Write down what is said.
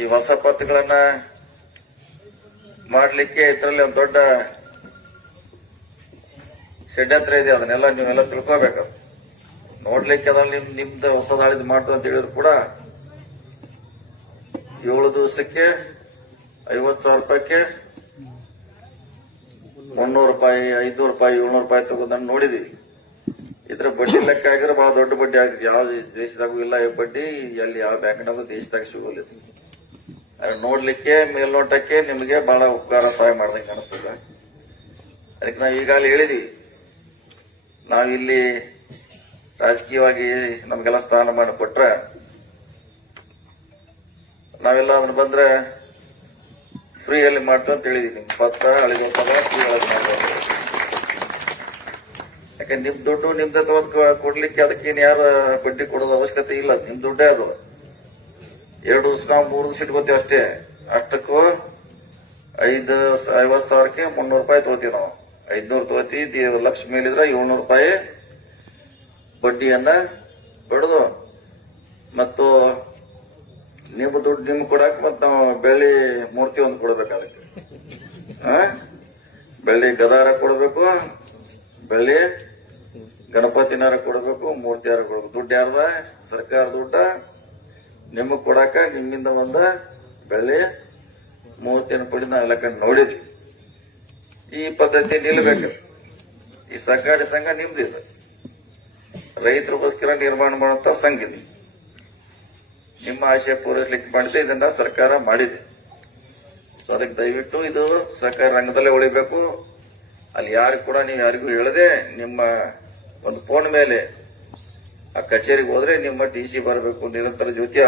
ಈ ಹೊಸ ಪತ್ರಗಳನ್ನ ಮಾಡಲಿಕ್ಕೆ ಇದರಲ್ಲಿ ಒಂದು ದೊಡ್ಡ ಷಡ್ಯಂತ್ರ ಇದೆ, ಅದನ್ನೆಲ್ಲ ನೀವೆಲ್ಲ ತಿಳ್ಕೋಬೇಕು. ನೋಡ್ಲಿಕ್ಕೆ ಅದ್ರಲ್ಲಿ ನಿಮ್ ನಿಮ್ದು ಹೊಸದಾಳಿದ್ ಮಾಡ್ತು ಅಂತ ಹೇಳಿದ್ರು ಕೂಡ ಏಳು ದಿವಸಕ್ಕೆ ಐವತ್ತು ಸಾವಿರ ರೂಪಾಯಿಗೆ ಮುನ್ನೂರು ರೂಪಾಯಿ, ಐದ್ನೂರು ರೂಪಾಯಿ, ಏಳ್ನೂರು ರೂಪಾಯಿ ತಗೋದನ್ನು ನೋಡಿದೀವಿ. ಇದ್ರ ಬಡ್ಡಿ ಲೆಕ್ಕ ಆಗಿದ್ರೆ ಬಹಳ ದೊಡ್ಡ ಬಡ್ಡಿ ಆಗಿದೆ. ಯಾವ ದೇಶದಾಗೂ ಇಲ್ಲ ಬಡ್ಡಿ ಅಲ್ಲಿ ಯಾವ ಬ್ಯಾಂಕ್ನಾಗೂ ದೇಶದಾಗ ಸಿಗೋಲ್ಲ ನೋಡ್ಲಿಕ್ಕೆ, ಮೇಲ್ನೋಟಕ್ಕೆ ನಿಮಗೆ ಬಹಳ ಉಪಕಾರ ಸಹಾಯ ಮಾಡ್ದಂಗೆ ಕಾಣಿಸ್ತದೆ. ಅದಕ್ಕೆ ನಾವು ಈಗಾಗಲೇ ಹೇಳಿದೀವಿ. ನಾವಿಲ್ಲಿ ರಾಜಕೀಯವಾಗಿ ನಮಗೆಲ್ಲ ಸ್ಥಾನಮಾನ ಕೊಟ್ರೆ, ನಾವೆಲ್ಲ ಅದನ್ನ ಬಂದ್ರೆ ಫ್ರೀಯಲ್ಲಿ ಮಾಡ್ತೀವಿ ಅಂತ ಹೇಳಿದೀವಿ. ನಿಮ್ ಪತ್ರ ಅಳಿಗೋಸಲ ಫ್ರೀ ಒಳಗೆ ಮಾಡ್ಬೋದು. ಯಾಕೆ ನಿಮ್ ದುಡ್ಡು ನಿಮ್ದೇ ತಗೊಂಡ್ ಕೊಡ್ಲಿಕ್ಕೆ ಅದಕ್ಕೇನು ಯಾರು ಬಡ್ಡಿ ಕೊಡೋದು ಅವಶ್ಯಕತೆ ಇಲ್ಲ. ನಿಮ್ ದುಡ್ಡೇ ಅದು. ಎರಡು ದಿವಸ ನಾವು ಮೂರು ದಿವಸ ಇಟ್ಕೋತೀವಿ ಅಷ್ಟೇ. ಅಷ್ಟಕ್ಕೂ ಐದು ಐವತ್ತು ಸಾವಿರಕ್ಕೆ ಮುನ್ನೂರು ರೂಪಾಯಿ ತಗೋತೀವಿ ನಾವು. ಐದ್ನೂರು ತಗೋತೀವಿ ದಿ- ಲಕ್ಷ ಮೇಲಿದ್ರೆ ಏಳ್ನೂರು ರೂಪಾಯಿ ಬಡ್ಡಿಯನ್ನ ಬಡದು. ಮತ್ತು ನಿಮ್ಮ ದುಡ್ಡು ನಿಮ್ಗೆ ಕೊಡಕ್ ಮತ್ ನಾವು ಬೆಳ್ಳಿ ಮೂರ್ತಿ ಒಂದು ಕೊಡ್ಬೇಕು ಅದಕ್ಕೆ? ಬೆಳ್ಳಿ ಗದಾರ ಕೊಡಬೇಕು, ಬೆಳ್ಳಿ ಗಣಪತಿನಾರ ಕೊಡಬೇಕು, ಮೂರ್ತಿಯಾರ ಕೊಡಬೇಕು. ದುಡ್ಡು ಯಾರ್ದ? ಸರ್ಕಾರ ದುಡ್ಡ ನಿಮಗ್ ಕೊಡಾಕ ನಿಮ್ಮಿಂದ ಒಂದ ಬೆಳ್ಳಿ ಮೂವತ್ತೇನು ಕೊಡಿ ನಾವೆಲ್ಲ ಕಣ್ಣು ನೋಡಿದ್ವಿ. ಈ ಪದ್ಧತಿ ನಿಲ್ಬೇಕು. ಈ ಸಹಕಾರಿ ಸಂಘ ನಿಮ್ದಿದೆ ರೈತರಿಗೋಸ್ಕರ ನಿರ್ಮಾಣ ಮಾಡುವಂತ ಸಂಘ ಇದು. ನಿಮ್ಮ ಆಶಯ ಪೂರೈಸಲಿಕ್ಕೆ ಮಾಡಿದೆ ಇದನ್ನ ಸರ್ಕಾರ ಮಾಡಿದೆ. ಅದಕ್ಕೆ ದಯವಿಟ್ಟು ಇದು ಸಹಕಾರ ರಂಗದಲ್ಲೇ ಉಳಿಬೇಕು. ಅಲ್ಲಿ ಯಾರು ಕೂಡ ನೀವು ಯಾರಿಗೂ ಹೇಳದೆ ನಿಮ್ಮ ಒಂದು ಫೋನ್ ಮೇಲೆ ಆ ಕಚೇರಿಗೆ ಹೋದ್ರೆ ನಿಮ್ಮ ಡಿ ಸಿ ಬರಬೇಕು, ನಿರಂತರ ಜ್ಯೋತಿ